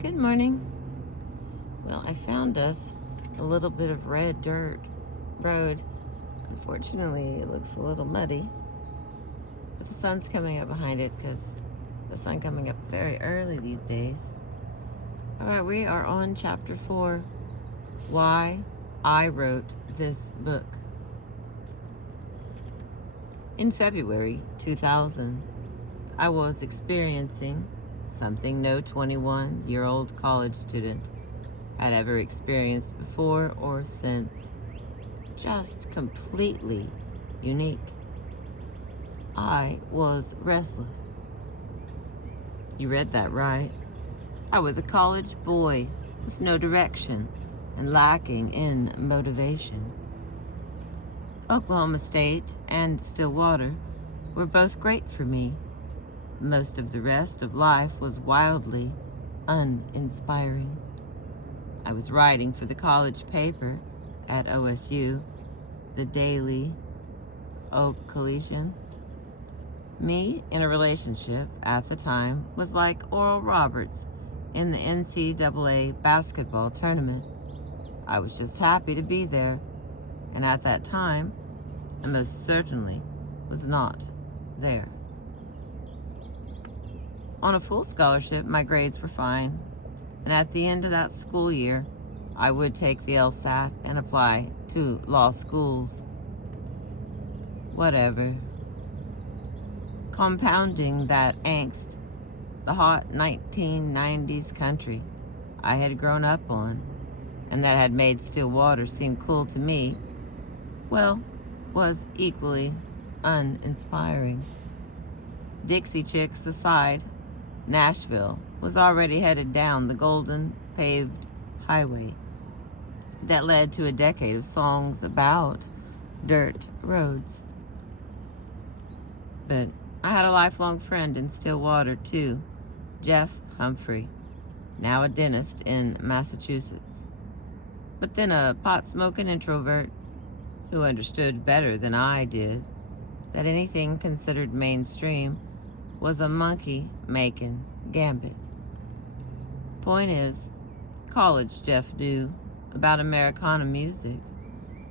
Good morning. Well, I found us a little bit of red dirt road. Unfortunately, it looks a little muddy, but the sun's coming up behind it because the sun coming up very early these days. All right, we are on chapter 4, Why I Wrote This Book. In February 2000, I was experiencing something no 21-year-old college student had ever experienced before or since. Just completely unique. I was restless. You read that right. I was a college boy with no direction and lacking in motivation. Oklahoma State and Stillwater were both great for me. Most of the rest of life was wildly uninspiring. I was writing for the college paper at OSU, the Daily Collegian. Me in a relationship at the time was like Oral Roberts in the NCAA basketball tournament. I was just happy to be there, and at that time, I most certainly was not there. On a full scholarship, my grades were fine, and at the end of that school year, I would take the LSAT and apply to law schools. Whatever. Compounding that angst, the hot 1990s country I had grown up on, and that had made Stillwater seem cool to me, well, was equally uninspiring. Dixie chicks aside, Nashville was already headed down the golden paved highway that led to a decade of songs about dirt roads. But I had a lifelong friend in Stillwater too, Jeff Humphrey, now a dentist in Massachusetts, but then a pot-smoking introvert who understood better than I did that anything considered mainstream was a monkey-making gambit. Point is, college Jeff knew about Americana music.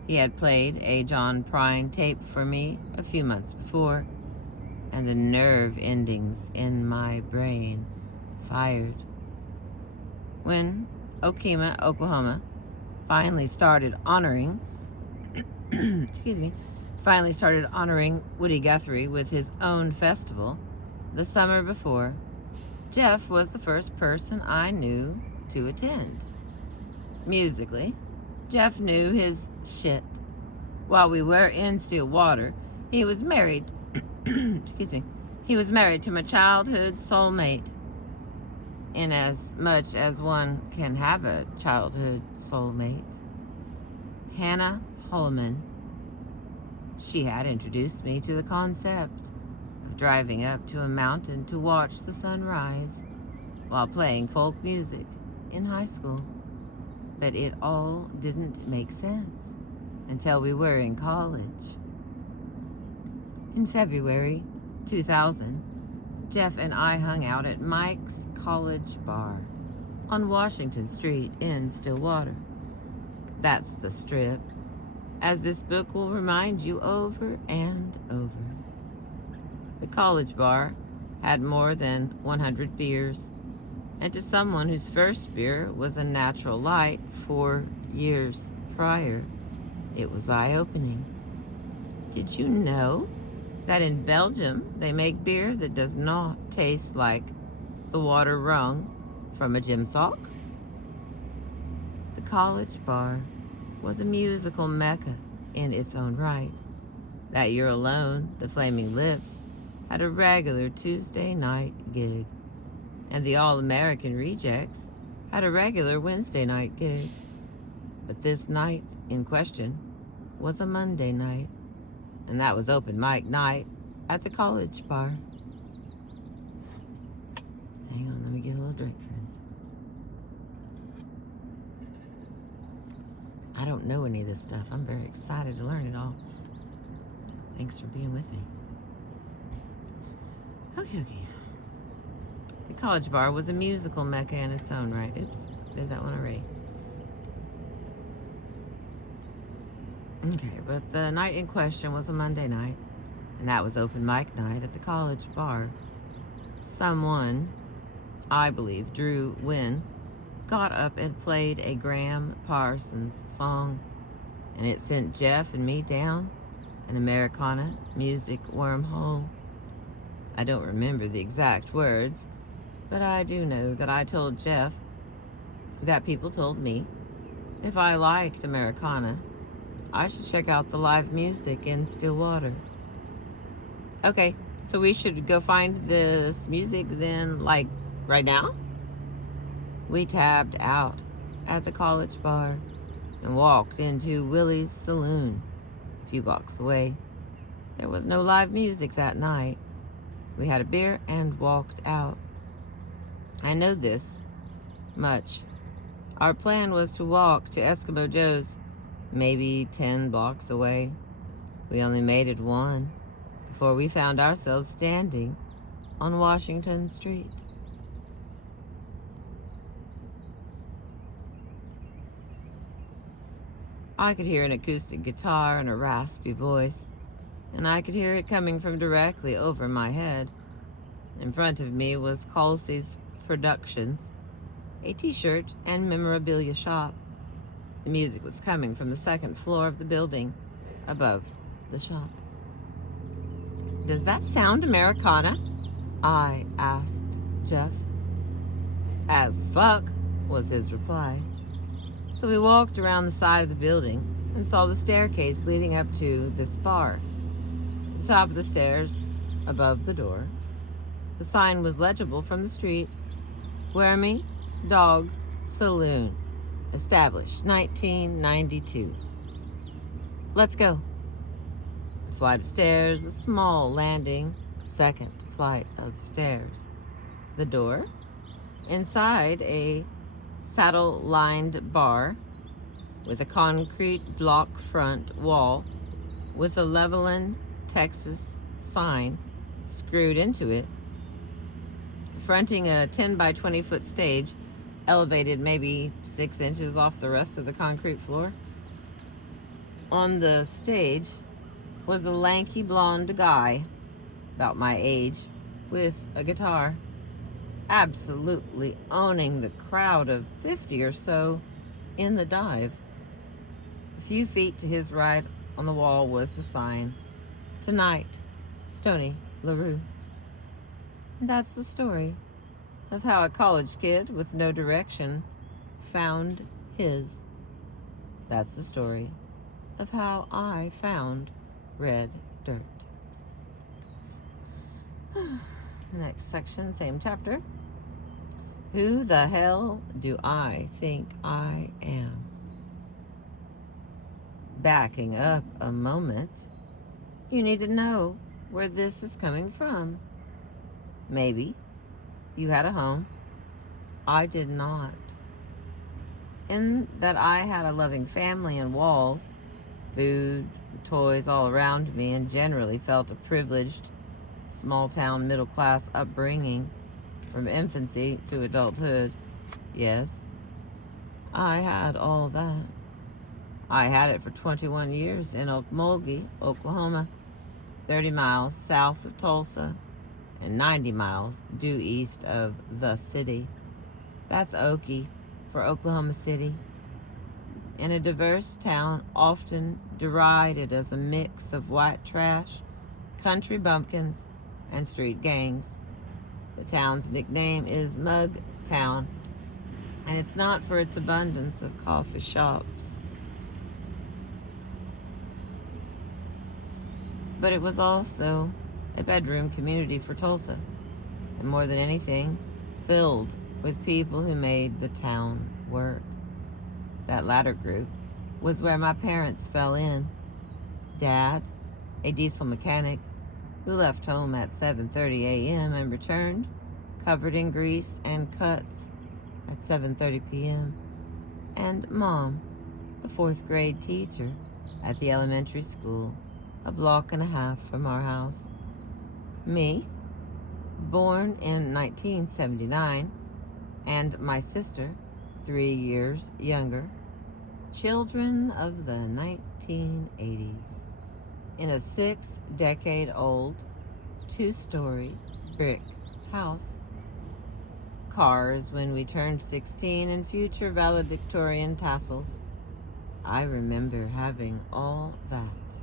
He had played a John Prine tape for me a few months before, and the nerve endings in my brain fired. When Okemah, Oklahoma, finally started honoring Woody Guthrie with his own festival the summer before, Jeff was the first person I knew to attend. Musically, Jeff knew his shit. While we were in Stillwater, he was married he was married to my childhood soulmate, in as much as one can have a childhood soulmate, Hannah Holman. She had introduced me to the concept of driving up to a mountain to watch the sun rise while playing folk music in high school. But it all didn't make sense until we were in college. In February 2000, Jeff and I hung out at Mike's College Bar on Washington Street in Stillwater. That's the Strip, as this book will remind you over and over. The College Bar had more than 100 beers, and to someone whose first beer was a Natural Light 4 years prior, it was eye-opening. Did you know that in Belgium they make beer that does not taste like the water wrung from a gym sock? The College Bar was a musical mecca in its own right. That year alone, the Flaming Lips had a regular Tuesday night gig, and the All-American Rejects had a regular Wednesday night gig. But this night in question was a Monday night, and that was open mic night at the College Bar. Hang on, let me get a little drink, friends. I don't know any of this stuff. I'm very excited to learn it all. Thanks for being with me. Okay. The College Bar was a musical mecca in its own right. Oops, did that one already. Okay, but the night in question was a Monday night, and that was open mic night at the College Bar. Someone, I believe Drew Wynn, got up and played a Graham Parsons song, and it sent Jeff and me down an Americana music wormhole. I don't remember the exact words, but I do know that I told Jeff that people told me if I liked Americana, I should check out the live music in Stillwater. Okay, so we should go find this music then, like, right now? We tabbed out at the College Bar and walked into Willie's Saloon a few blocks away. There was no live music that night. We had a beer and walked out. I know this much. Our plan was to walk to Eskimo Joe's, maybe 10 blocks away. We only made it one before we found ourselves standing on Washington Street. I could hear an acoustic guitar and a raspy voice, and I could hear it coming from directly over my head. In front of me was Colsey's Productions, a t-shirt and memorabilia shop. The music was coming from the second floor of the building above the shop. Does that sound Americana? I asked Jeff. As fuck, was his reply. So we walked around the side of the building and saw the staircase leading up to this bar. At the top of the stairs, above the door, the sign was legible from the street: Weremy Dog Saloon, established 1992. Let's go. A flight of stairs, a small landing, second flight of stairs. The door, inside a saddle-lined bar with a concrete block front wall with a Levelland, Texas sign screwed into it, fronting a 10 by 20 foot stage elevated maybe 6 inches off the rest of the concrete floor. On the stage was a lanky blonde guy about my age with a guitar, absolutely owning the crowd of 50 or so in the dive. A few feet to his right on the wall was the sign, Tonight, Stony LaRue. And that's the story of how a college kid with no direction found his. That's the story of how I found red dirt. The next section, same chapter. Who the hell do I think I am? Backing up a moment, you need to know where this is coming from. Maybe you had a home. I did not. In that I had a loving family and walls, food, toys all around me, and generally felt a privileged, small-town, middle-class upbringing from infancy to adulthood. Yes, I had all that. I had it for 21 years in Okmulgee, Oklahoma, 30 miles south of Tulsa, and 90 miles due east of the city. That's Okie for Oklahoma City. In a diverse town often derided as a mix of white trash, country bumpkins, and street gangs. The town's nickname is Mug Town, and it's not for its abundance of coffee shops. But it was also a bedroom community for Tulsa, and more than anything, filled with people who made the town work. That latter group was where my parents fell in. Dad, a diesel mechanic who left home at 7:30 a.m. and returned covered in grease and cuts at 7:30 p.m. And Mom, a 4th grade teacher at the elementary school, a block and a half from our house. Me, born in 1979, and my sister, 3 years younger, children of the 1980s, in a 6-decade-old, 2-story brick house. Cars when we turned 16 and future valedictorian tassels. I remember having all that.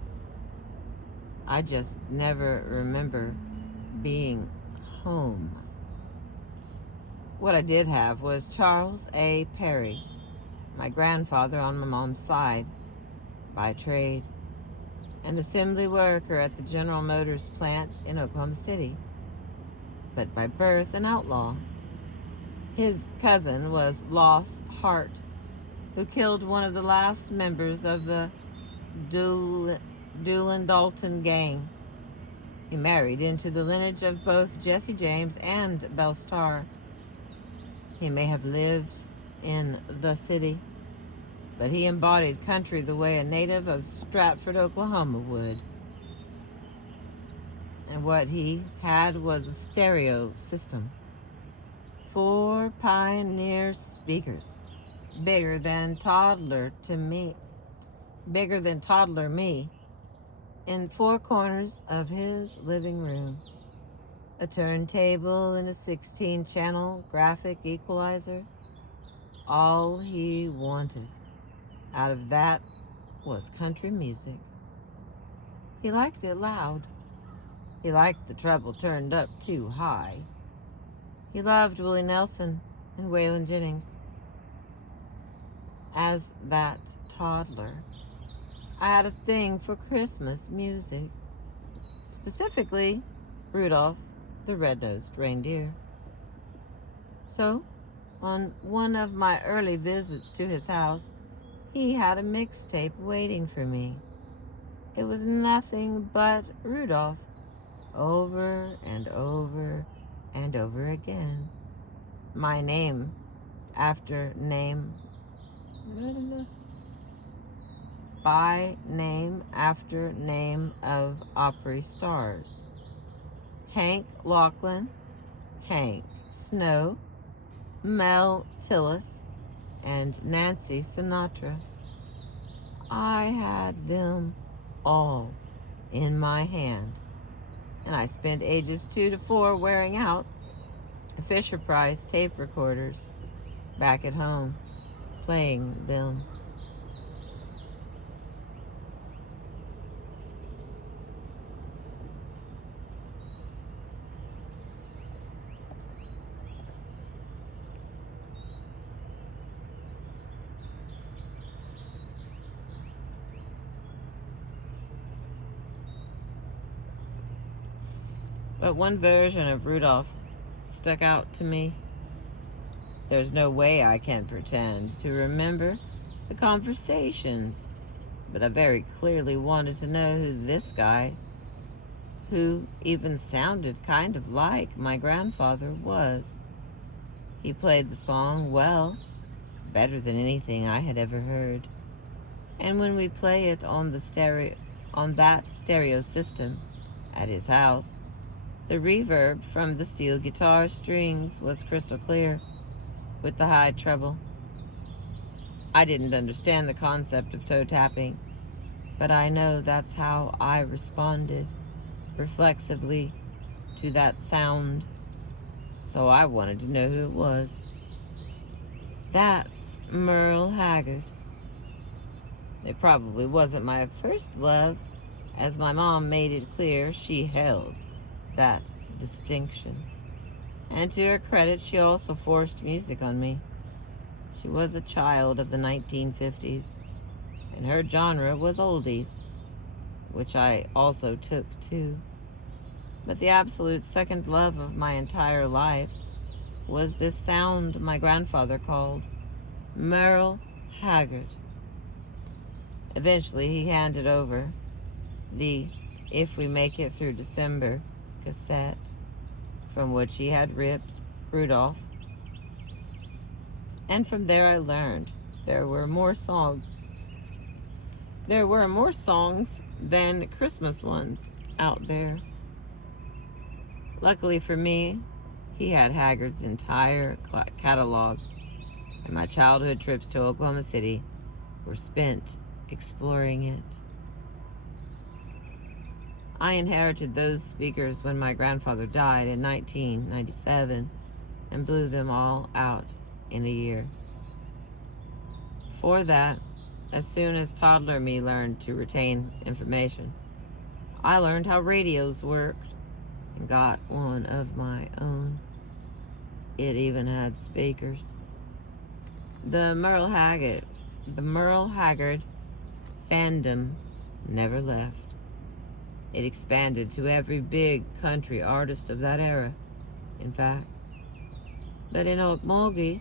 I just never remember being home. What I did have was Charles A. Perry, my grandfather on my mom's side, by trade, an assembly worker at the General Motors plant in Oklahoma City, but by birth an outlaw. His cousin was Loss Hart, who killed one of the last members of the Doolin Dalton gang. He married into the lineage of both Jesse James and Belle Starr. He may have lived in the city, but he embodied country the way a native of Stratford, Oklahoma would. And what he had was a stereo system. 4 Pioneer speakers, bigger than toddler me, in 4 corners of his living room. A turntable and a 16-channel graphic equalizer. All he wanted out of that was country music. He liked it loud. He liked the treble turned up too high. He loved Willie Nelson and Waylon Jennings. As that toddler, I had a thing for Christmas music, specifically Rudolph the Red-Nosed Reindeer. So, on one of my early visits to his house, he had a mixtape waiting for me. It was nothing but Rudolph, over and over and over again. My name after name, by name after name of Opry stars. Hank Lachlan, Hank Snow, Mel Tillis, and Nancy Sinatra. I had them all in my hand, and I spent ages 2 to 4 wearing out Fisher-Price tape recorders back at home, playing them. But one version of Rudolph stuck out to me. There's no way I can pretend to remember the conversations, but I very clearly wanted to know who this guy, who even sounded kind of like my grandfather, was. He played the song well, better than anything I had ever heard. And when we play it on that stereo system at his house, the reverb from the steel guitar strings was crystal clear with the high treble. I didn't understand the concept of toe tapping, but I know that's how I responded reflexively to that sound, so I wanted to know who it was. That's Merle Haggard. It probably wasn't my first love, as my mom made it clear she held that distinction. And to her credit, she also forced music on me. She was a child of the 1950s, and her genre was oldies, which I also took too. But the absolute second love of my entire life was this sound my grandfather called Merle Haggard. Eventually, he handed over the If We Make It Through December cassette, from which he had ripped Rudolph. And from there I learned there were more songs than Christmas ones out there. Luckily for me, he had Haggard's entire catalog, and my childhood trips to Oklahoma City were spent exploring it. I inherited those speakers when my grandfather died in 1997 and blew them all out in a year. For that, as soon as toddler me learned to retain information, I learned how radios worked and got one of my own. It even had speakers. The Merle Haggard fandom never left. It expanded to every big country artist of that era, in fact. But in Okmulgee,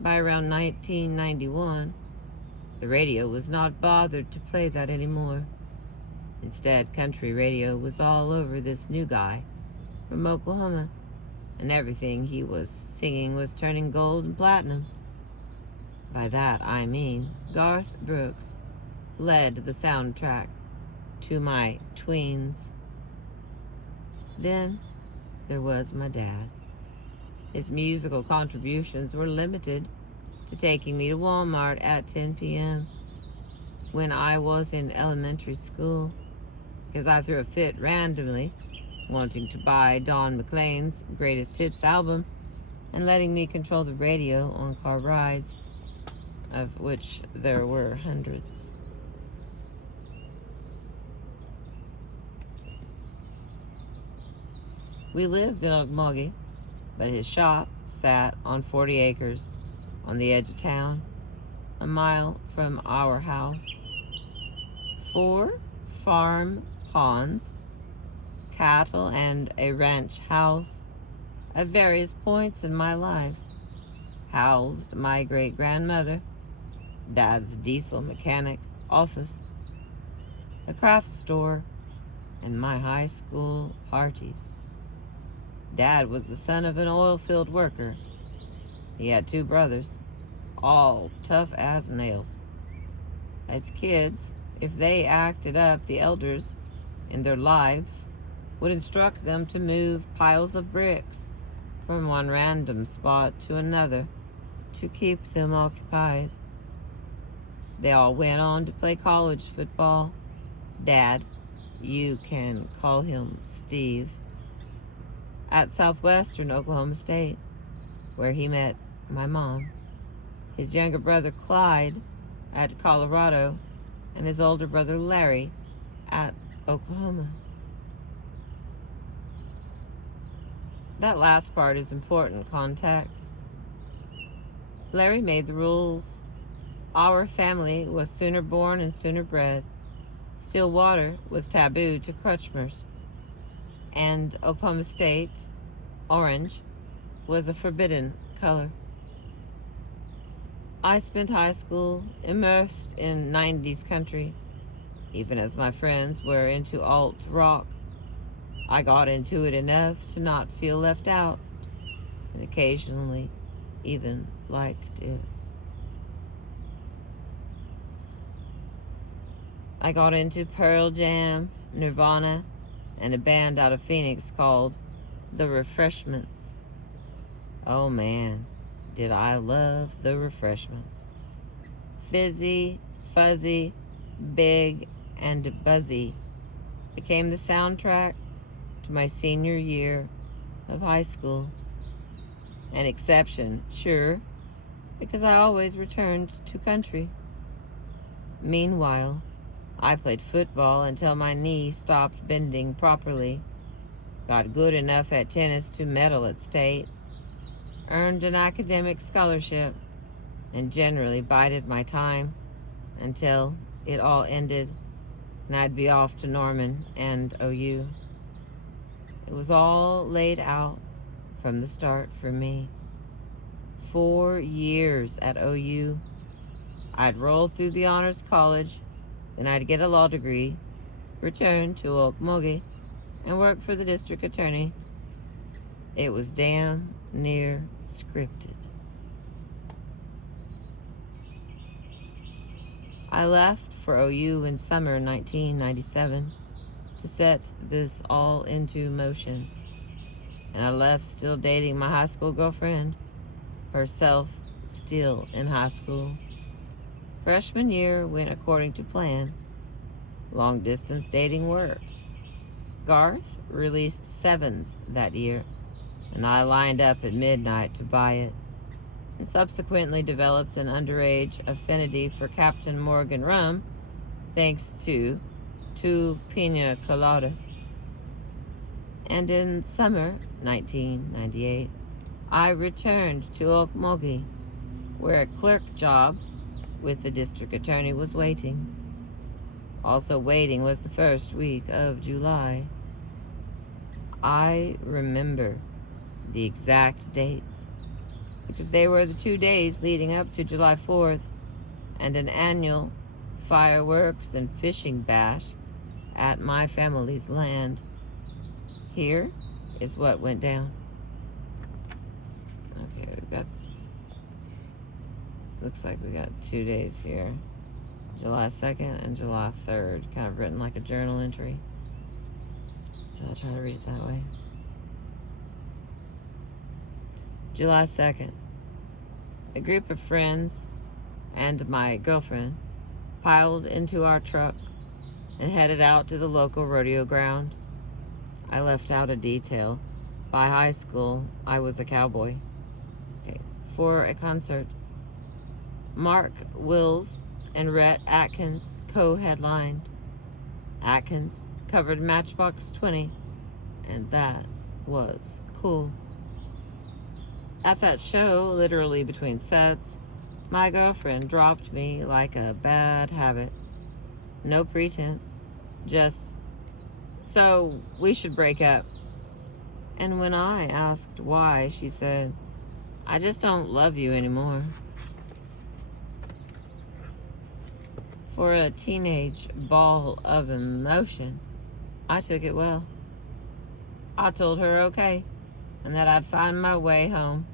by around 1991, the radio was not bothered to play that anymore. Instead, country radio was all over this new guy from Oklahoma, and everything he was singing was turning gold and platinum. By that I mean Garth Brooks led the soundtrack to my tweens. Then there was my dad. His musical contributions were limited to taking me to Walmart at 10 p.m. when I was in elementary school, because I threw a fit randomly, wanting to buy Don McLean's Greatest Hits album and letting me control the radio on car rides, of which there were hundreds. We lived in Okmulgee, but his shop sat on 40 acres on the edge of town, a mile from our house. 4 farm ponds, cattle, and a ranch house at various points in my life housed my great-grandmother, Dad's diesel mechanic office, a craft store, and my high school parties. Dad was the son of an oil field worker. He had 2 brothers, all tough as nails. As kids, if they acted up, the elders in their lives would instruct them to move piles of bricks from one random spot to another to keep them occupied. They all went on to play college football. Dad, you can call him Steve, at Southwestern Oklahoma State, where he met my mom. His younger brother Clyde at Colorado, and his older brother Larry at Oklahoma. That last part is important context. Larry made the rules. Our family was sooner born and sooner bred. Still water was taboo to Crutchmers, and Oklahoma State, orange, was a forbidden color. I spent high school immersed in 90s country, even as my friends were into alt rock. I got into it enough to not feel left out, and occasionally even liked it. I got into Pearl Jam, Nirvana, and a band out of Phoenix called The Refreshments. Oh man, did I love The Refreshments. Fizzy, fuzzy, big, and buzzy became the soundtrack to my senior year of high school. An exception, sure, because I always returned to country. Meanwhile, I played football until my knee stopped bending properly, got good enough at tennis to medal at state, earned an academic scholarship, and generally bided my time until it all ended and I'd be off to Norman and OU. It was all laid out from the start for me. 4 years at OU. I'd roll through the honors college, then I'd get a law degree, return to Okmulgee, and work for the district attorney. It was damn near scripted. I left for OU in summer 1997 to set this all into motion. and I left still dating my high school girlfriend, herself still in high school. Freshman year went according to plan. Long distance dating worked. Garth released Sevens that year, and I lined up at midnight to buy it, and subsequently developed an underage affinity for Captain Morgan rum, thanks to 2 pina coladas. And in summer 1998, I returned to Okmulgee, where a clerk job with the district attorney was waiting. Also waiting was the first week of July. I remember the exact dates because they were the 2 days leading up to July 4th and an annual fireworks and fishing bash at my family's land. Here is what went down. Okay, looks like we got 2 days here. July 2nd and July 3rd, kind of written like a journal entry. So I'll try to read it that way. July 2nd. A group of friends and my girlfriend piled into our truck and headed out to the local rodeo ground. I left out a detail. By high school, I was a cowboy. Okay, for a concert. Mark Wills and Rhett Atkins co-headlined. Atkins covered Matchbox 20, and that was cool. At that show, literally between sets, my girlfriend dropped me like a bad habit. No pretense, just, so we should break up. And when I asked why, she said, I just don't love you anymore. For a teenage ball of emotion, I took it well. I told her okay, and that I'd find my way home,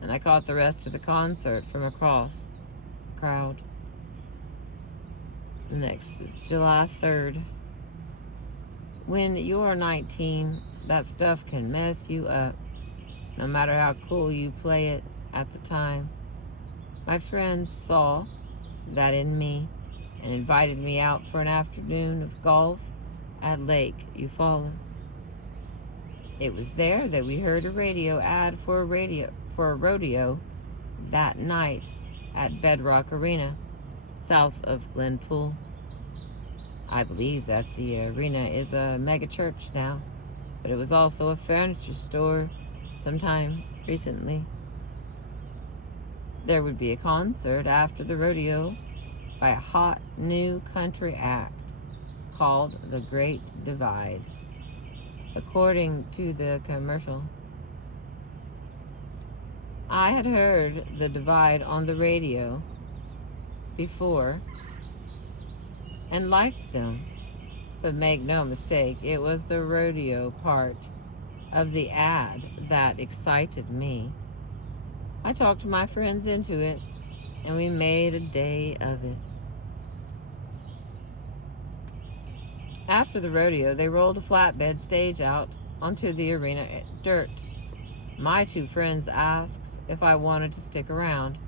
and I caught the rest of the concert from across the crowd. Next is July 3rd. When you're 19, that stuff can mess you up, no matter how cool you play it at the time. My friends saw that in me and invited me out for an afternoon of golf at Lake Eufaula. It was there that we heard a radio ad for a rodeo that night at Bedrock Arena, south of Glenpool. I believe that the arena is a mega church now, but it was also a furniture store sometime recently. There would be a concert after the rodeo by a hot new country act called The Great Divide, according to the commercial. I had heard The Divide on the radio before and liked them, but make no mistake, it was the rodeo part of the ad that excited me. I talked my friends into it, and we made a day of it. After the rodeo, they rolled a flatbed stage out onto the arena dirt. My 2 friends asked if I wanted to stick around.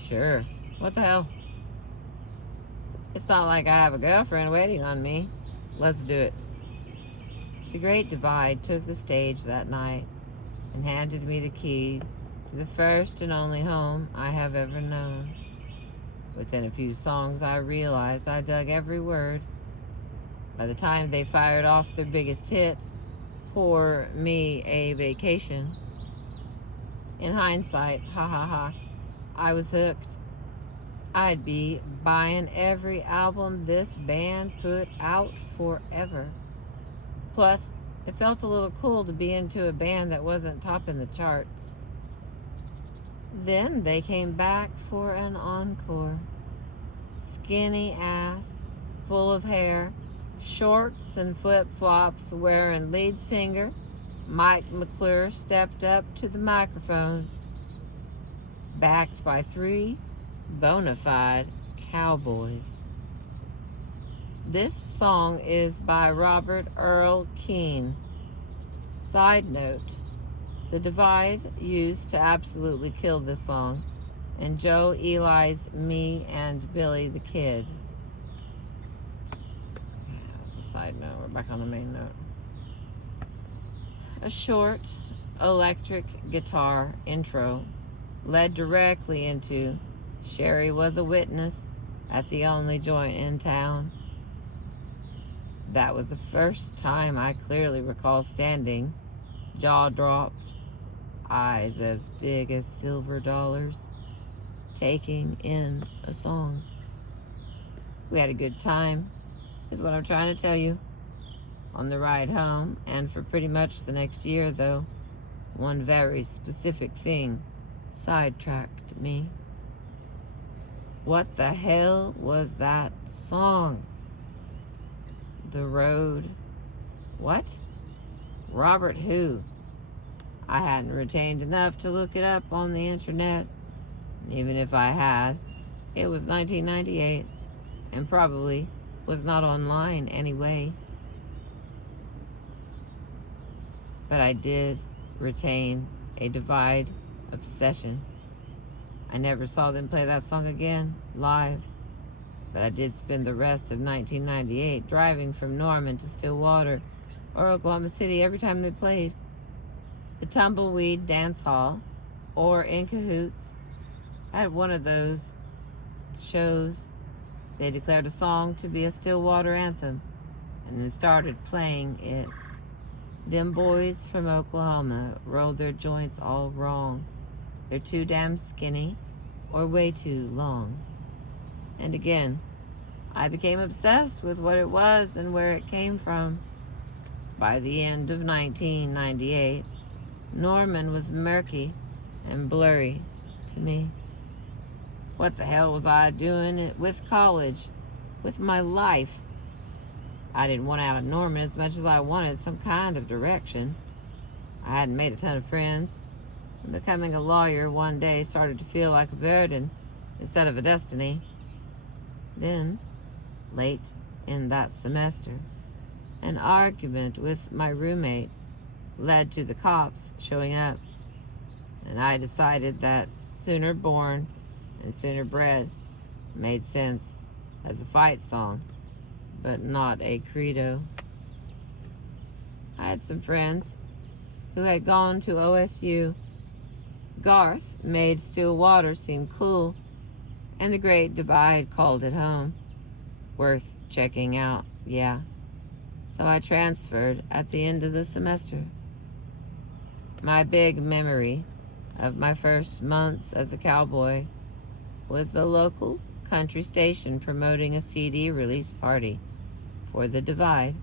Sure, what the hell? It's not like I have a girlfriend waiting on me. Let's do it. The Great Divide took the stage that night and handed me the key to the first and only home I have ever known. Within a few songs, I realized I dug every word. By the time they fired off their biggest hit, Pour Me a Vacation, in hindsight, I was hooked. I'd be buying every album this band put out forever. Plus, it felt a little cool to be into a band that wasn't topping the charts. Then they came back for an encore. Skinny ass, full of hair, shorts and flip-flops, wearing lead singer Mike McClure stepped up to the microphone, backed by 3 bona fide cowboys. This song is by Robert Earl Keen. Side note, The Divide used to absolutely kill this song, and Joe, Eli's, me, and Billy the Kid. That's a side note. We're back on the main note. A short electric guitar intro led directly into Sherry Was a Witness at the only joint in town. That was the first time I clearly recall standing, jaw dropped, eyes as big as silver dollars, taking in a song. We had a good time, is what I'm trying to tell you. On the ride home, and for pretty much the next year, though, one very specific thing sidetracked me. What the hell was that song? The Road. What? Robert who? I hadn't retained enough to look it up on the internet. Even if I had, it was 1998 and probably was not online anyway. But I did retain a Divide obsession. I never saw them play that song again, live. But I did spend the rest of 1998 driving from Norman to Stillwater or Oklahoma City every time they played. The Tumbleweed Dance Hall or In Cahoots had one of those shows. They declared a song to be a Stillwater anthem and then started playing it. Them boys from Oklahoma rolled their joints all wrong. They're too damn skinny or way too long. And again, I became obsessed with what it was and where it came from. By the end of 1998, Norman was murky and blurry to me. What the hell was I doing with college, with my life? I didn't want out of Norman as much as I wanted some kind of direction. I hadn't made a ton of friends, and becoming a lawyer one day started to feel like a burden instead of a destiny. Then, late in that semester, an argument with my roommate led to the cops showing up, and I decided that Sooner Born and Sooner Bred made sense as a fight song, but not a credo. I had some friends who had gone to OSU. Garth made Stillwater seem cool, and the Great Divide called it home. Worth checking out, yeah. So I transferred at the end of the semester. My big memory of my first months as a cowboy was the local country station promoting a CD release party for the Divide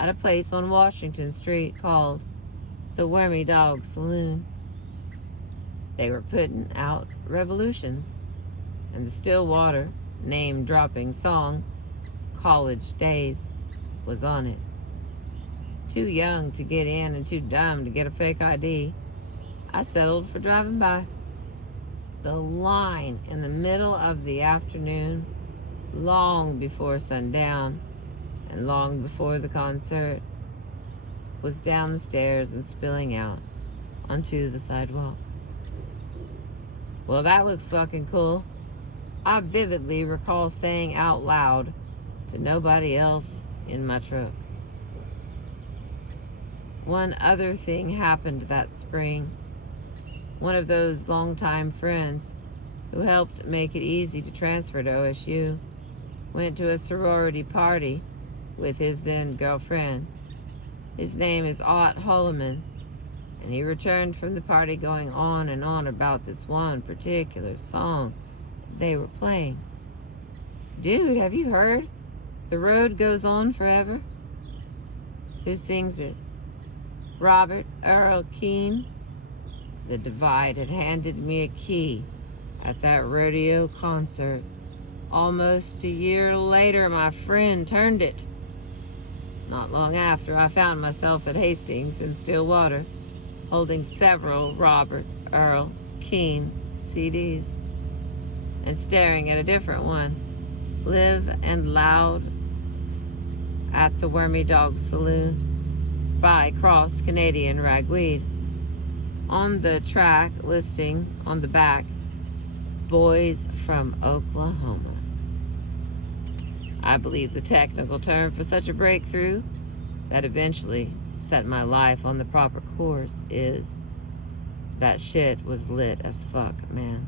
at a place on Washington Street called the Wormy Dog Saloon. They were putting out Revolutions, and the Stillwater name-dropping song, College Days, was on it. Too young to get in and too dumb to get a fake ID, I settled for driving by. The line in the middle of the afternoon, long before sundown and long before the concert, was down the stairs and spilling out onto the sidewalk. Well, that looks fucking cool. I vividly recall saying out loud to nobody else in my truck. One other thing happened that spring. One of those longtime friends who helped make it easy to transfer to OSU went to a sorority party with his then girlfriend. His name is Ott Holloman, and he returned from the party going on and on about this one particular song they were playing. Dude, have you heard? The Road Goes On Forever? Who sings it? Robert Earl Keen? The Divide had handed me a key at that rodeo concert. Almost a year later, my friend turned it. Not long after, I found myself at Hastings in Stillwater, holding several Robert Earl Keen CDs, and staring at a different one, Live and Loud, at the Wormy Dog Saloon by Cross Canadian Ragweed. On the track listing on the back, boys from Oklahoma. I believe the technical term for such a breakthrough that eventually set my life on the proper course is that shit was lit as fuck, man.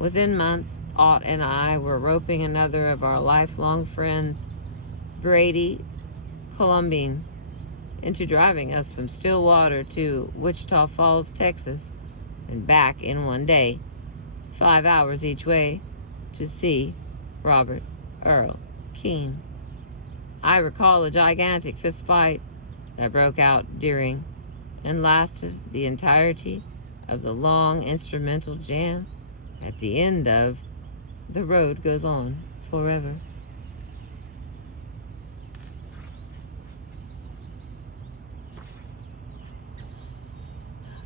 Within months, Ott and I were roping another of our lifelong friends, Brady Columbine, into driving us from Stillwater to Wichita Falls, Texas, and back in one day, 5 hours each way, to see Robert Earl Keen. I recall a gigantic fist fight that broke out during and lasted the entirety of the long instrumental jam at the end of The Road Goes On Forever.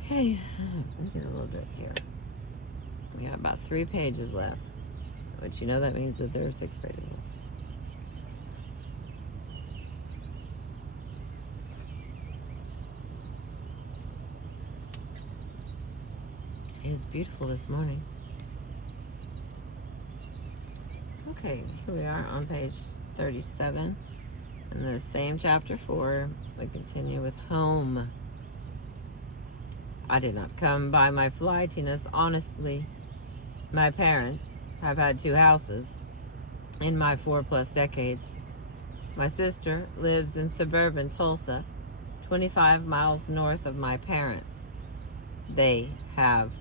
Okay, let me get a little drink here. We got about 3 pages left, but you know that means that there are 6 pages left. It is beautiful this morning. Okay, here we are on page 37. In the same chapter 4, we continue with home. I did not come by my flightiness honestly. My parents have had 2 houses in my 4+ decades. My sister lives in suburban Tulsa, 25 miles north of my parents. They have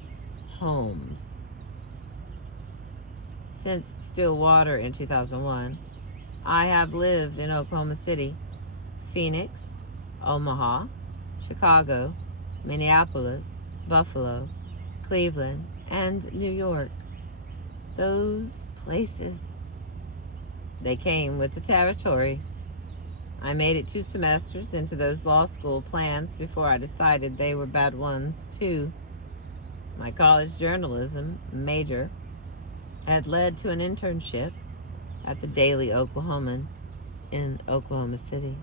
homes. Since Stillwater in 2001, I have lived in Oklahoma City, Phoenix, Omaha, Chicago, Minneapolis, Buffalo, Cleveland, and New York. Those places, they came with the territory. I made it 2 semesters into those law school plans before I decided they were bad ones too. My college journalism major had led to an internship at the Daily Oklahoman in Oklahoma City.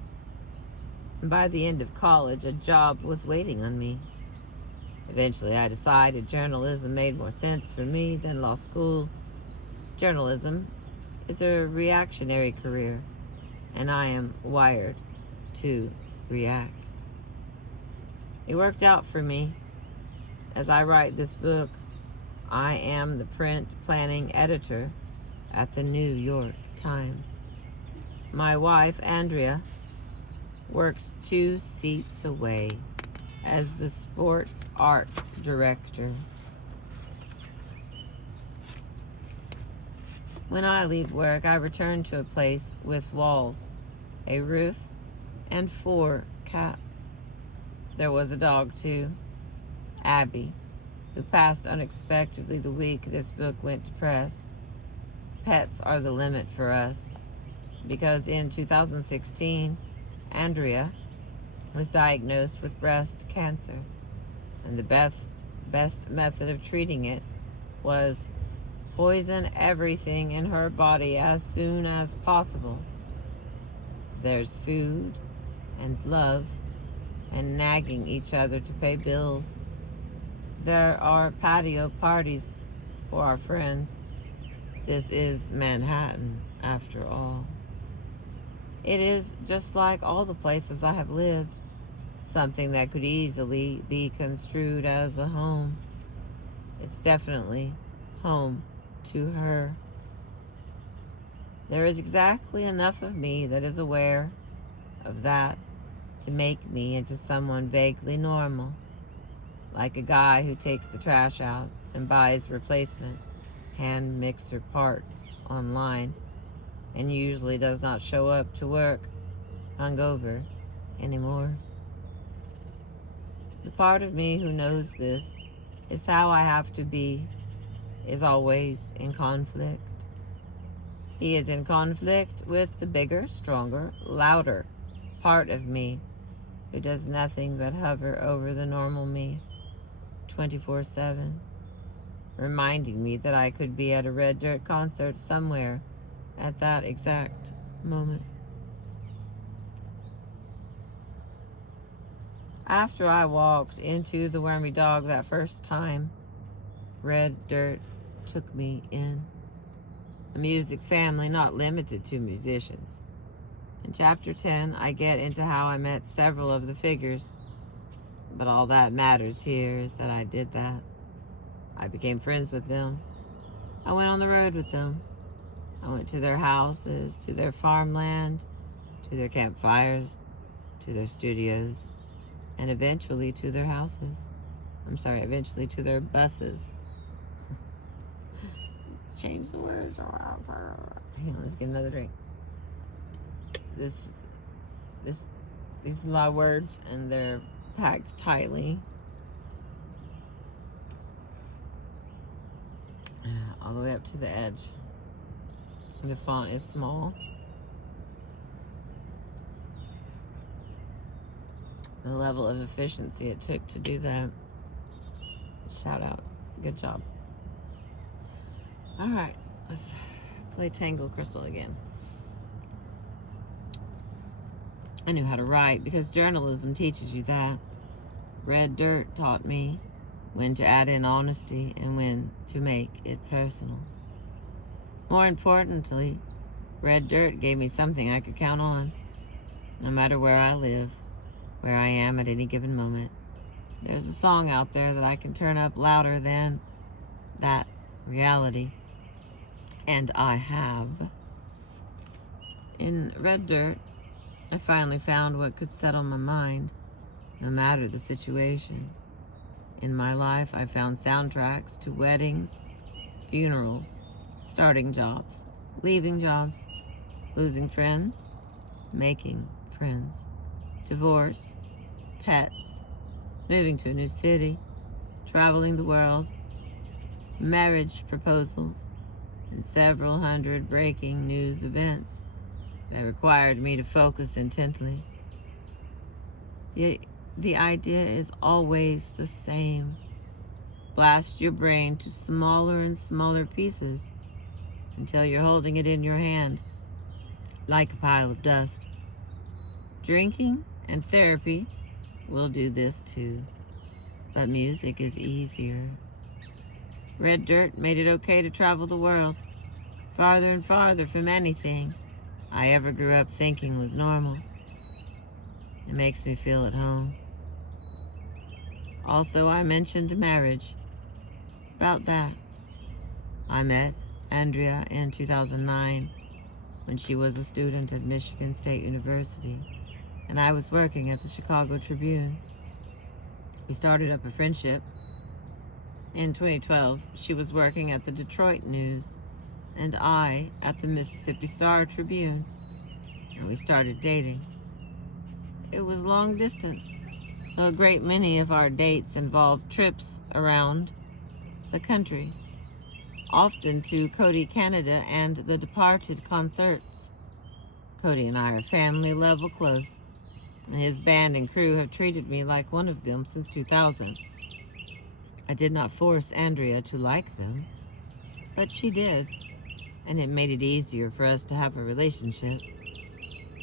And by the end of college, a job was waiting on me. Eventually, I decided journalism made more sense for me than law school. Journalism is a reactionary career, and I am wired to react. It worked out for me. As I write this book, I am the print planning editor at the New York Times. My wife, Andrea, works 2 seats away as the sports art director. When I leave work, I return to a place with walls, a roof, and 4 cats. There was a dog too, Abby, who passed unexpectedly the week this book went to press. Pets are the limit for us, because in 2016, Andrea was diagnosed with breast cancer, and the best method of treating it was poison everything in her body as soon as possible. There's food and love and nagging each other to pay bills. There are patio parties for our friends. This is Manhattan, after all. It is just like all the places I have lived, something that could easily be construed as a home. It's definitely home to her. There is exactly enough of me that is aware of that to make me into someone vaguely normal, like a guy who takes the trash out and buys replacement hand mixer parts online and usually does not show up to work hungover anymore. The part of me who knows this is how I have to be is always in conflict. He is in conflict with the bigger, stronger, louder part of me who does nothing but hover over the normal me 24/7, reminding me that I could be at a Red Dirt concert somewhere at that exact moment. After I walked into the Wormy Dog that first time, Red Dirt took me in. A music family not limited to musicians. In Chapter 10, I get into how I met several of the figures, but all that matters here is that I did that. I became friends with them. I went on the road with them. I went to their houses, to their farmland, to their campfires, to their studios, and eventually to their houses. Eventually to their buses. Change the words around. Hang on, let's get another drink. These are a lot of words, and they're packed tightly. All the way up to the edge. The font is small. The level of efficiency it took to do that. Shout out. Good job. Alright, let's play Tangle Krystal again. I knew how to write because journalism teaches you that. Red Dirt taught me when to add in honesty and when to make it personal. More importantly, Red Dirt gave me something I could count on. No matter where I live, where I am at any given moment, there's a song out there that I can turn up louder than that reality. And I have. In Red Dirt, I finally found what could settle my mind, no matter the situation. In my life, I found soundtracks to weddings, funerals, starting jobs, leaving jobs, losing friends, making friends, divorce, pets, moving to a new city, traveling the world, marriage proposals, and several hundred breaking news events that required me to focus intently. The idea is always the same. Blast your brain to smaller and smaller pieces until you're holding it in your hand like a pile of dust. Drinking and therapy will do this too, but music is easier. Red Dirt made it okay to travel the world, farther and farther from anything I ever grew up thinking was normal. It makes me feel at home. Also, I mentioned marriage. About that, I met Andrea in 2009 when she was a student at Michigan State University, and I was working at the Chicago Tribune. We started up a friendship. In 2012, she was working at the Detroit News, and I at the Mississippi Star Tribune, and we started dating. It was long distance, so a great many of our dates involved trips around the country, often to Cody, Canada, and the Departed concerts. Cody and I are family level close, and his band and crew have treated me like one of them since 2000. I did not force Andrea to like them, but she did, and it made it easier for us to have a relationship.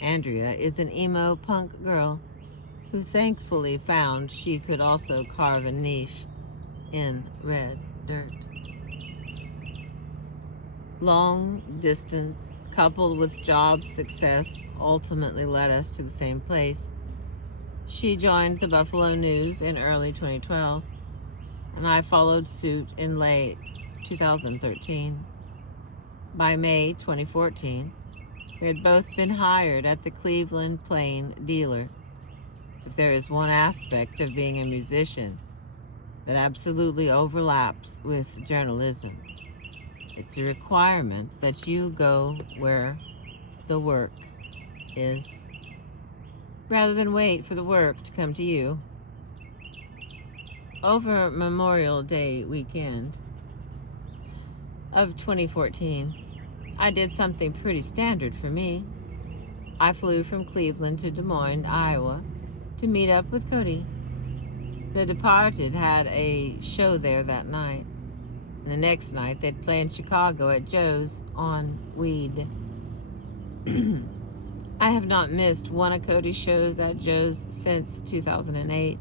Andrea is an emo punk girl who thankfully found she could also carve a niche in Red Dirt. Long distance, coupled with job success, ultimately led us to the same place. She joined the Buffalo News in early 2012, and I followed suit in late 2013. By May 2014, we had both been hired at the Cleveland Plain Dealer. If there is one aspect of being a musician that absolutely overlaps with journalism, it's a requirement that you go where the work is, rather than wait for the work to come to you. Over Memorial Day weekend of 2014, I did something pretty standard for me. I flew from Cleveland to Des Moines, Iowa, to meet up with Cody. The Departed had a show there that night. And the next night, they'd play in Chicago at Joe's on Weed. I have not missed one of Cody's shows at Joe's since 2008,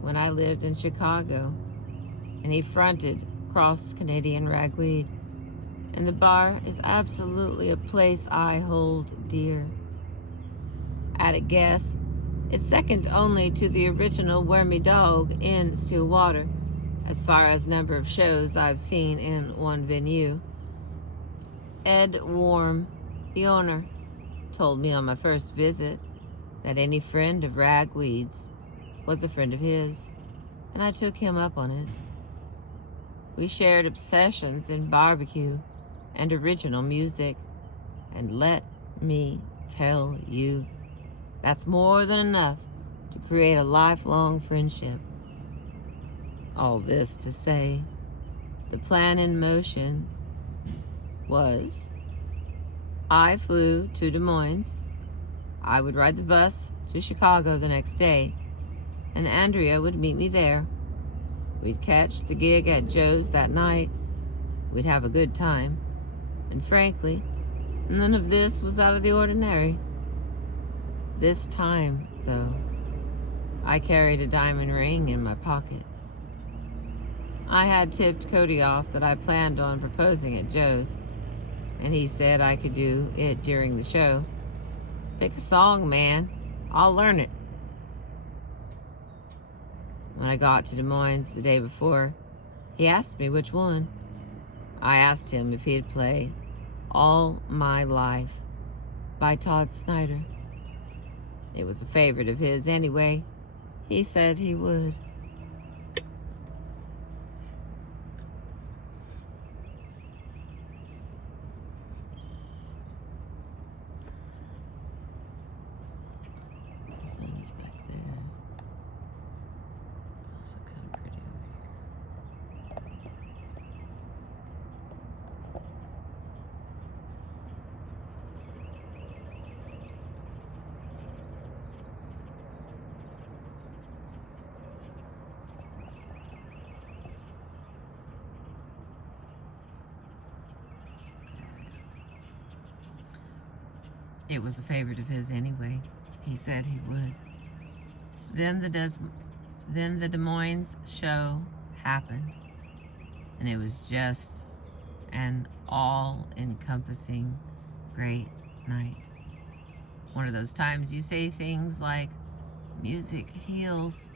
when I lived in Chicago, and he fronted Cross Canadian Ragweed. And the bar is absolutely a place I hold dear. At a guess, it's second only to the original Wormy Dog in Stillwater, as far as number of shows I've seen in one venue. Ed Warm, the owner, told me on my first visit that any friend of Ragweed's was a friend of his, and I took him up on it. We shared obsessions in barbecue and original music, and let me tell you, that's more than enough to create a lifelong friendship. All this to say, the plan in motion was I flew to Des Moines, I would ride the bus to Chicago the next day, and Andrea would meet me there. We'd catch the gig at Joe's that night, we'd have a good time, and frankly, none of this was out of the ordinary. This time, though, I carried a diamond ring in my pocket. I had tipped Cody off that I planned on proposing at Joe's, and he said I could do it during the show. Pick a song, man. I'll learn it. When I got to Des Moines the day before, he asked me which one. I asked him if he'd play All My Life by Todd Snider. It was a favorite of his anyway. He said he would. His name is back there. It's also kind of pretty over here. It was a favorite of his anyway. He said he would. Then the Des Moines show happened, and it was just an all-encompassing great night. One of those times you say things like, music heals,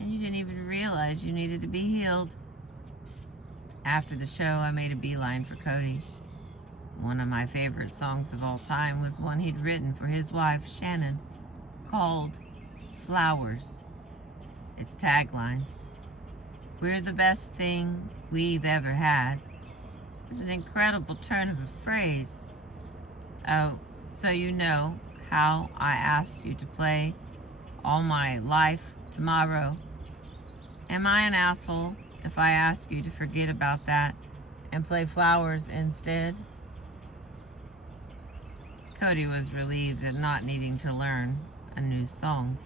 and you didn't even realize you needed to be healed. After the show, I made a beeline for Cody. One of my favorite songs of all time was one he'd written for his wife, Shannon, called Flowers. Its tagline, "We're the best thing we've ever had," is an incredible turn of a phrase. Oh, so you know how I asked you to play All My Life tomorrow. Am I an asshole if I ask you to forget about that and play Flowers instead? Cody was relieved at not needing to learn a new song.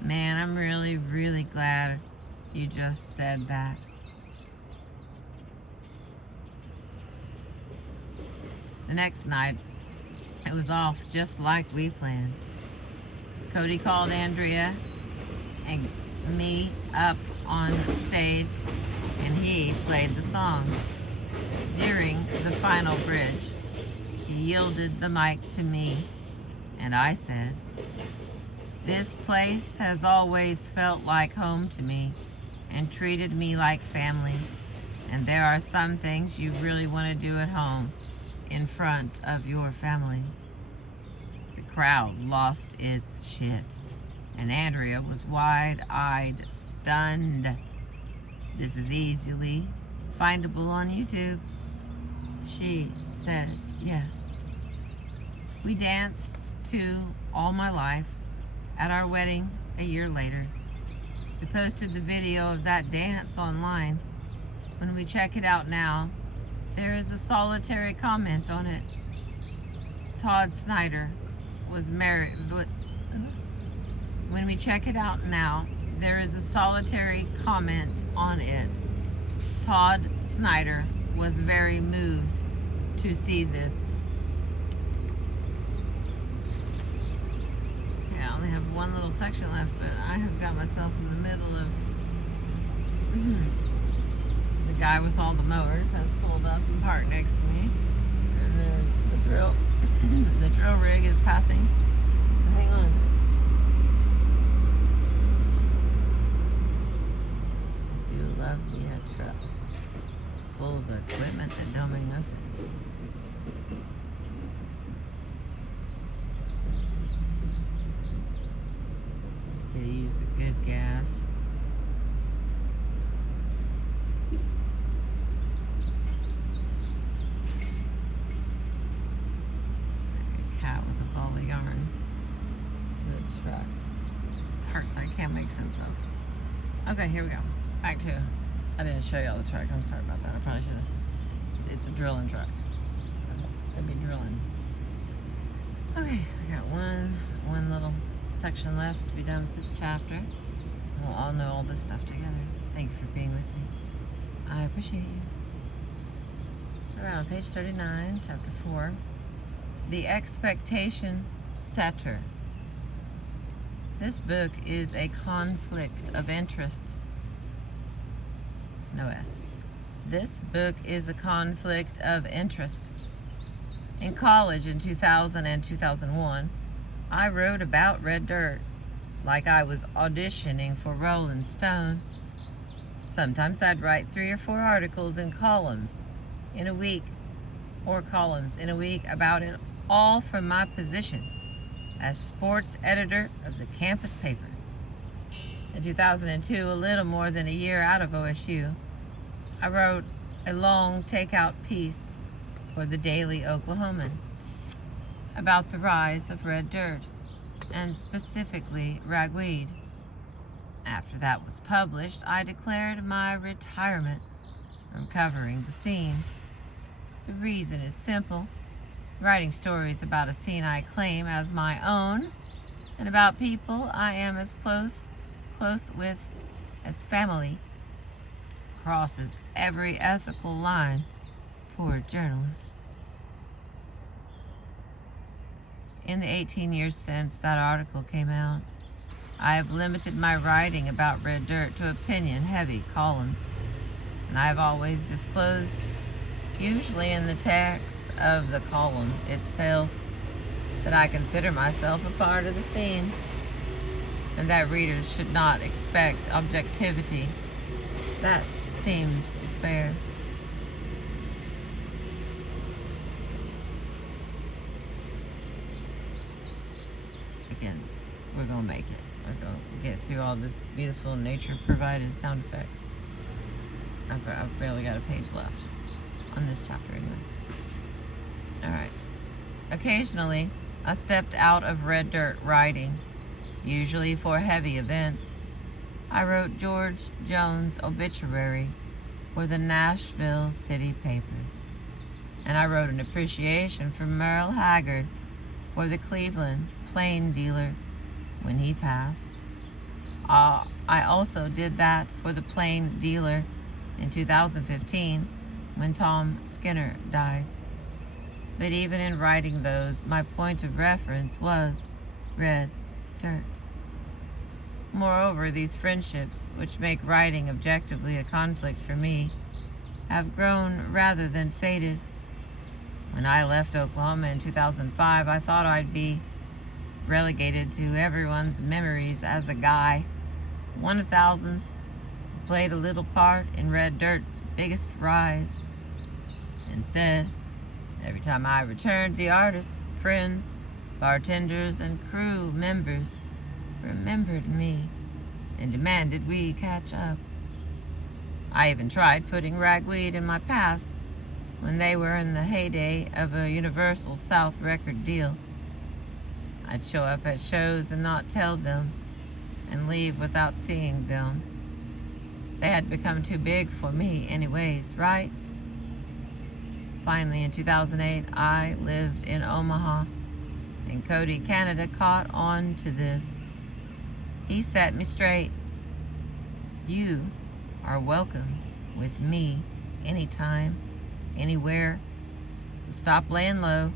Man, I'm really, really glad you just said that. The next night, it was off just like we planned. Cody called Andrea and me up on stage, and he played the song. During the final bridge, he yielded the mic to me, and I said, "This place has always felt like home to me and treated me like family, and there are some things you really want to do at home in front of your family." The crowd lost its shit, and Andrea was wide-eyed, stunned. This is easily findable on YouTube. She said yes. We danced to All My Life at our wedding a year later. We posted the video of that dance online. When we check it out now, there is a solitary comment on it. Todd Snider was married. When we check it out now, there is a solitary comment on it. Todd Snider was very moved to see this. Okay, I only have one little section left, but I have got myself in the middle of the guy with all the mowers has pulled up and parked next to me, and then the drill rig is passing. Hang on. I do love me a truck full of equipment that don't make no sense. They use the good gas. A cat with a ball of yarn to the truck. Parts I can't make sense of. Okay, here we go. Back to, I didn't show y'all the truck. I'm sorry about that. I probably should have. It's a drilling truck. It'll be drilling. Okay, I got one little section left to be done with this chapter. We'll all know all this stuff together. Thank you for being with me. I appreciate you. Around page 39, chapter 4. The Expectation Setter. This book is a conflict of interests. No S. This book is a conflict of interest. In college in 2000 and 2001, I wrote about Red Dirt like I was auditioning for Rolling Stone. Sometimes I'd write 3 or 4 articles in columns in a week, about it, all from my position as sports editor of the campus paper. In 2002, a little more than a year out of OSU, I wrote a long takeout piece for the Daily Oklahoman about the rise of red dirt, and specifically ragweed. After that was published, I declared my retirement from covering the scene. The reason is simple. Writing stories about a scene I claim as my own, and about people I am as close with as family, crosses every ethical line for a journalist. In the 18 years since that article came out, I have limited my writing about red dirt to opinion-heavy columns, and I have always disclosed, usually in the text of the column itself, that I consider myself a part of the scene, and that readers should not expect objectivity. That seems fair. Again, we're gonna make it. We're gonna get through all this beautiful nature-provided sound effects. I've barely got a page left on this chapter anyway. Alright. Occasionally, I stepped out of red dirt writing, usually for heavy events. I wrote George Jones' obituary for the Nashville City paper, and I wrote an appreciation for Merle Haggard for the Cleveland Plain Dealer when he passed. I also did that for the Plain Dealer in 2015 when Tom Skinner died. But even in writing those, my point of reference was red dirt. Moreover, these friendships, which make writing objectively a conflict for me, have grown rather than faded. When I left Oklahoma in 2005, I thought I'd be relegated to everyone's memories as a guy, one of thousands, who played a little part in red dirt's biggest rise. Instead, every time I returned, the artists, friends, bartenders, and crew members remembered me and demanded we catch up. I even tried putting ragweed in my past when they were in the heyday of a Universal South record deal. I'd show up at shows and not tell them, and leave without seeing them. They had become too big for me anyways, right? Finally, in 2008, I lived in Omaha, and Cody Canada caught on to this. He set me straight. You are welcome with me anytime, anywhere. So stop laying low,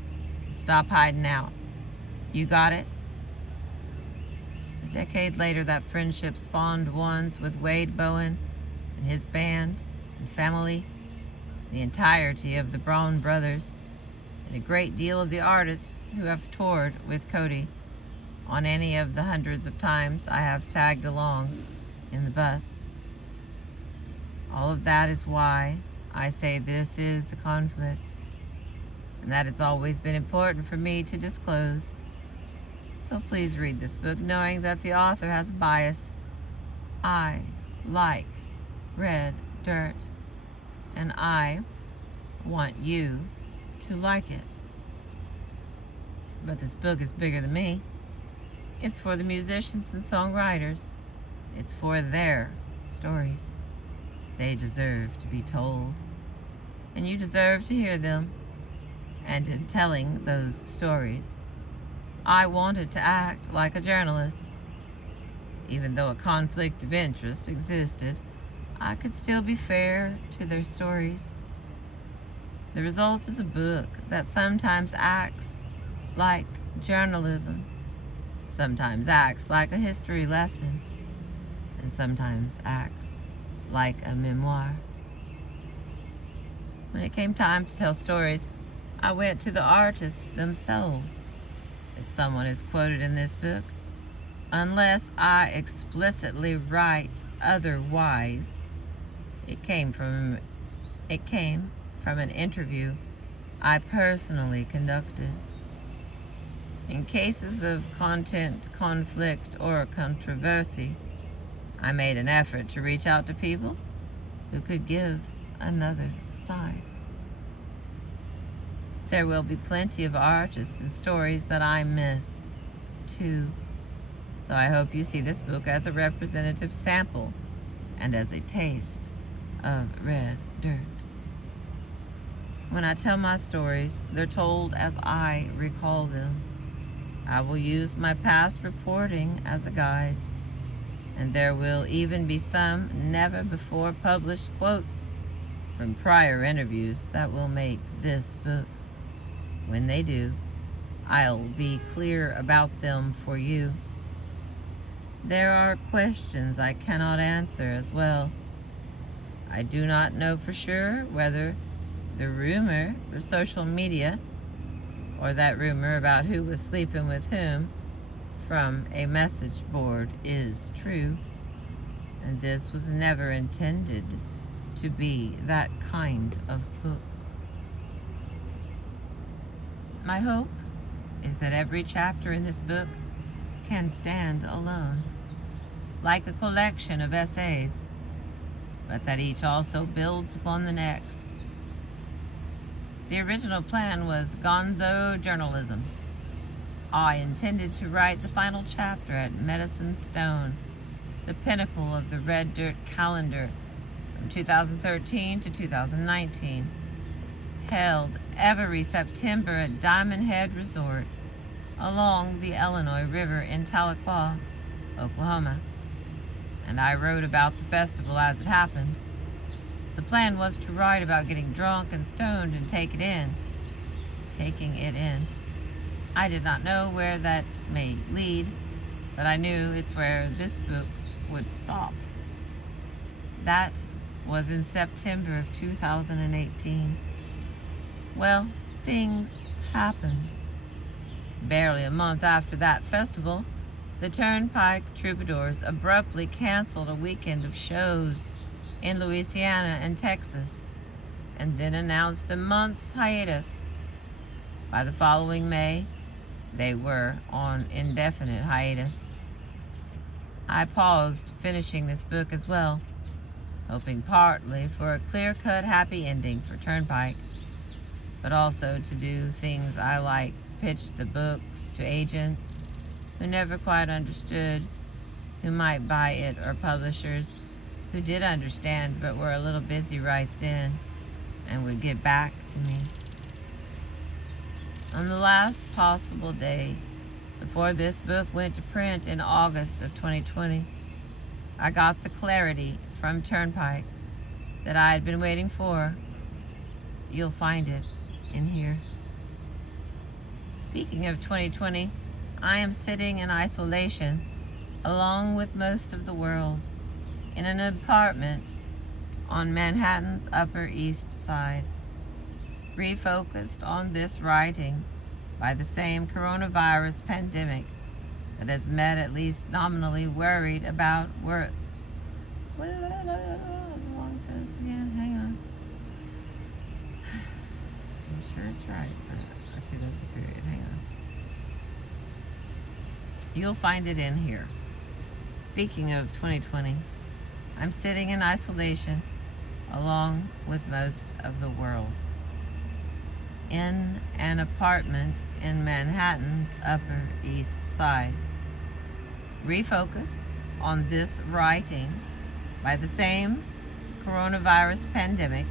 stop hiding out. You got it? A decade later, that friendship spawned ones with Wade Bowen and his band and family, the entirety of the Braun brothers, and a great deal of the artists who have toured with Cody on any of the hundreds of times I have tagged along in the bus. All of that is why I say this is a conflict, and that it's always been important for me to disclose. So please read this book knowing that the author has a bias. I like red dirt, and I want you to like it. But this book is bigger than me. It's for the musicians and songwriters. It's for their stories. They deserve to be told, and you deserve to hear them. And in telling those stories, I wanted to act like a journalist. Even though a conflict of interest existed, I could still be fair to their stories. The result is a book that sometimes acts like journalism, sometimes acts like a history lesson, and sometimes acts like a memoir. When it came time to tell stories, I went to the artists themselves. If someone is quoted in this book, unless I explicitly write otherwise, it came from an interview I personally conducted. In cases of content, conflict, or controversy, I made an effort to reach out to people who could give another side. There will be plenty of artists and stories that I miss, too. So I hope you see this book as a representative sample and as a taste of red dirt. When I tell my stories, they're told as I recall them. I will use my past reporting as a guide, and there will even be some never-before published quotes from prior interviews that will make this book. When they do, I'll be clear about them for you. There are questions I cannot answer as well. I do not know for sure whether the rumor for social media or that rumor about who was sleeping with whom from a message board is true, and this was never intended to be that kind of book. My hope is that every chapter in this book can stand alone, like a collection of essays, but that each also builds upon the next. The original plan was gonzo journalism. I intended to write the final chapter at Medicine Stone, the pinnacle of the Red Dirt calendar from 2013 to 2019, held every September at Diamond Head Resort along the Illinois River in Tahlequah, Oklahoma. And I wrote about the festival as it happened. The plan was to write about getting drunk and stoned and taking it in. I did not know where that may lead, but I knew it's where this book would stop. That was in September of 2018. Well, things happened. Barely a month after that festival, the Turnpike Troubadours abruptly canceled a weekend of shows in Louisiana and Texas, and then announced a month's hiatus. By the following May, they were on indefinite hiatus. I paused finishing this book as well, hoping partly for a clear-cut happy ending for Turnpike, but also to do things I like, pitch the books to agents who never quite understood who might buy it, or publishers who did understand but were a little busy right then and would get back to me. On the last possible day before this book went to print in August of 2020, I got the clarity from Turnpike that I had been waiting for. You'll find it in here. Speaking of 2020, I am sitting in isolation along with most of the world, in an apartment on Manhattan's Upper East Side, refocused on this writing by the same coronavirus pandemic that has met, at least nominally, worried about what was a long sentence again? Hang on. I'm sure it's right. Okay, there's a period. Hang on. You'll find it in here. Speaking of 2020, I'm sitting in isolation along with most of the world in an apartment in Manhattan's Upper East Side, refocused on this writing by the same coronavirus pandemic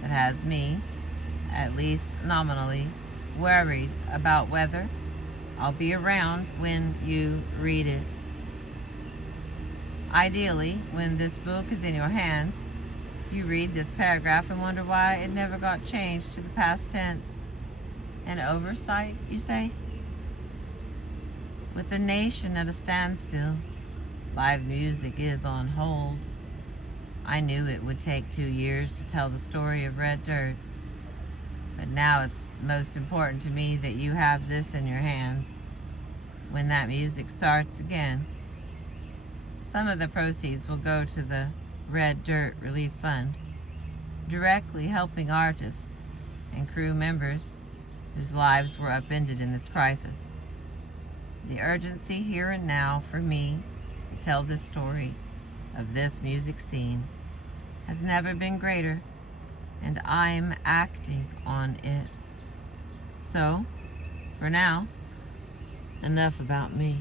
that has me, at least nominally, worried about whether I'll be around when you read it. Ideally, when this book is in your hands, you read this paragraph and wonder why it never got changed to the past tense. An oversight, you say? With the nation at a standstill, live music is on hold. I knew it would take 2 years to tell the story of Red Dirt, but now it's most important to me that you have this in your hands when that music starts again. Some of the proceeds will go to the Red Dirt Relief Fund, directly helping artists and crew members whose lives were upended in this crisis. The urgency here and now for me to tell this story of this music scene has never been greater, and I'm acting on it. So, for now, enough about me.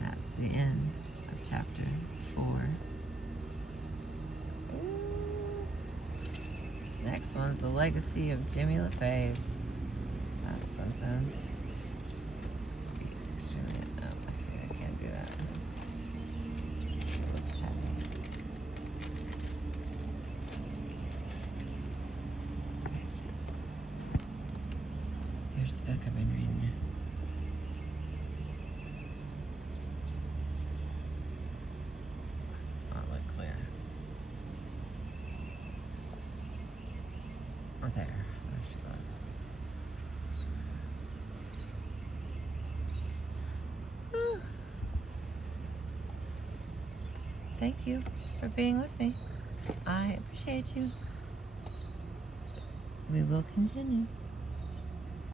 That's the end of chapter 4. This next one's The Legacy of Jimmy LaFave. That's something. Oh, I see, I can't do that. It looks tiny. Okay. Here's the book I've been reading. There she was. Thank you for being with me. I appreciate you. We will continue.